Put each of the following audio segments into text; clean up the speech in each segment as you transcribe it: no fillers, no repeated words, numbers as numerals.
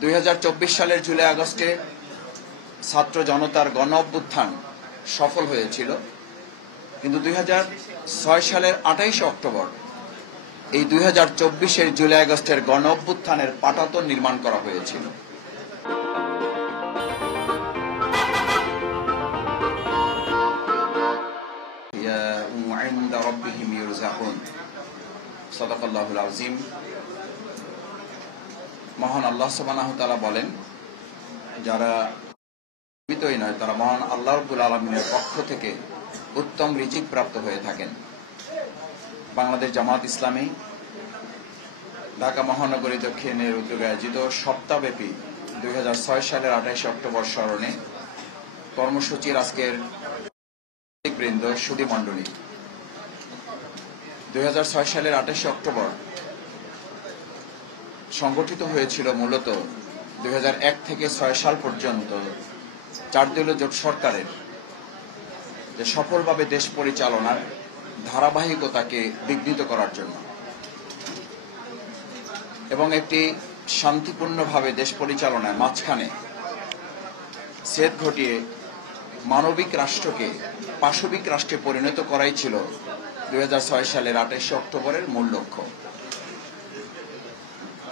2024 সালের জুলাই আগস্টে ছাত্র জনতার গণ অভ্যুত্থান সফল হয়েছিল, কিন্তু 2006 সালের 28 অক্টোবর এই 2024-এর জুলাই আগস্টের গণ অভ্যুত্থানের পাটাতন নির্মাণ করা হয়েছিল। সাদাকাল্লাহুল আযীম। মহান আল্লাহ সুবহানাহু ওয়া তাআলা বলেন, যারা জীবিতই নয় তারা মহান আল্লাহ রাব্বুল আলামিনের পক্ষ থেকে উত্তম রিজিক প্রাপ্ত হয়ে থাকেন। বাংলাদেশ জামাত ইসলামী ঢাকা মহানগরী দক্ষিণের উদ্যোগে আয়োজিত সপ্তাহব্যাপী 2006 সালের 28 অক্টোবর স্মরণে কর্মসূচির আজকের বৃন্দ সুধী মণ্ডলী, 2006 সালের 28 অক্টোবর সংগঠিত হয়েছিল মূলত 2001 থেকে 6 সাল পর্যন্ত 4 দলীয় জোট সরকারের যে সফলভাবে দেশ পরিচালনার ধারাবাহিকতাকে বিঘ্নিত করার জন্য এবং একটি শান্তিপূর্ণভাবে দেশ পরিচালনায় মাঝখানে ছেদ ঘটিয়ে মানবিক রাষ্ট্রকে পাশবিক রাষ্ট্রে পরিণত করাই ছিল 2006 সালের 28 অক্টোবরের মূল লক্ষ্য।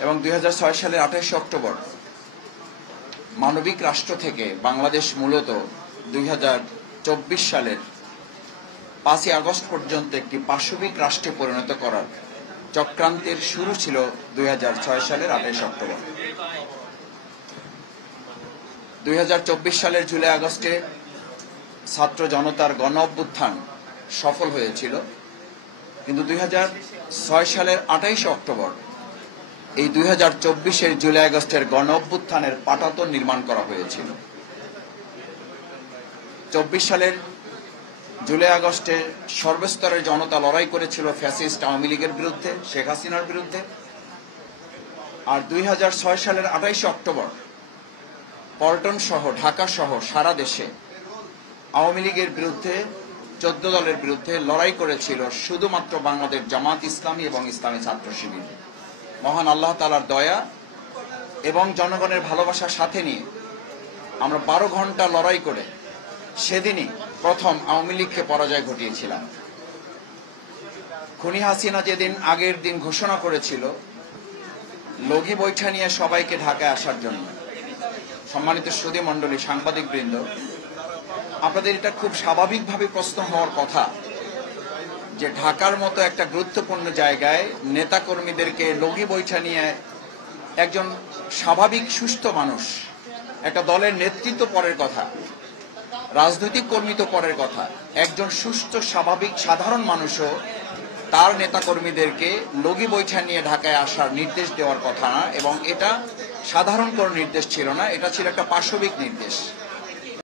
এবং 2006 সালের 28 অক্টোবর মানবিক রাষ্ট্র থেকে বাংলাদেশ মূলত 2024 সালের 5ই আগস্ট পর্যন্ত একটি পাশবিক রাষ্ট্রে পরিণত করার চক্রান্তের শুরু ছিল 2006 সালের 28 অক্টোবর। 2024 সালের জুলাই আগস্টে ছাত্র জনতার গণ অভ্যুত্থান সফল হয়েছিল, কিন্তু 2006 সালের 28 অক্টোবর এই 2024-এর জুলাই আগস্টের গণ অভ্যুত্থানের পাটাতন নির্মাণ করা হয়েছিল। 24 সালের জুলাই আগস্টে সর্বস্তরের জনতা লড়াই করেছিল ফ্যাসিস্ট আওয়ামী লীগের বিরুদ্ধে, শেখ হাসিনার বিরুদ্ধে। আর 2006 সালের 28 অক্টোবর পল্টন সহ ঢাকা সহ সারা দেশে আওয়ামী লীগের বিরুদ্ধে 14 দলের বিরুদ্ধে লড়াই করেছিল শুধুমাত্র বাংলাদেশ জামাত ইসলামী এবং ইসলামী ছাত্র শিবির। মহান আল্লাহ তাআলার দয়া এবং জনগণের ভালোবাসার সাথে নিয়ে আমরা 12 ঘন্টা লড়াই করে সেদিনই প্রথম আওয়ামী লীগকে পরাজয় ঘটিয়েছিলাম। খুনি হাসিনা যেদিন আগের দিন ঘোষণা করেছিল লগি বৈঠা নিয়ে সবাইকে ঢাকায় আসার জন্য, সম্মানিত সুধী মণ্ডলী, সাংবাদিক বৃন্দ, আপনাদের এটা খুব স্বাভাবিকভাবে প্রশ্ন হওয়ার কথা যে ঢাকার মতো একটা গুরুত্বপূর্ণ জায়গায় নেতাকর্মীদেরকে লগি বৈঠা নিয়ে একজন স্বাভাবিক সুস্থ মানুষ, একটা দলের নেতৃত্ব পরের কথা, রাজনৈতিক কর্মী তো পরের কথা, একজন সুস্থ স্বাভাবিক সাধারণ মানুষও তার নেতাকর্মীদেরকে লগি বৈঠা নিয়ে ঢাকায় আসার নির্দেশ দেওয়ার কথা না। এবং এটা সাধারণ কোনো নির্দেশ ছিল না, এটা ছিল একটা পাশবিক নির্দেশ।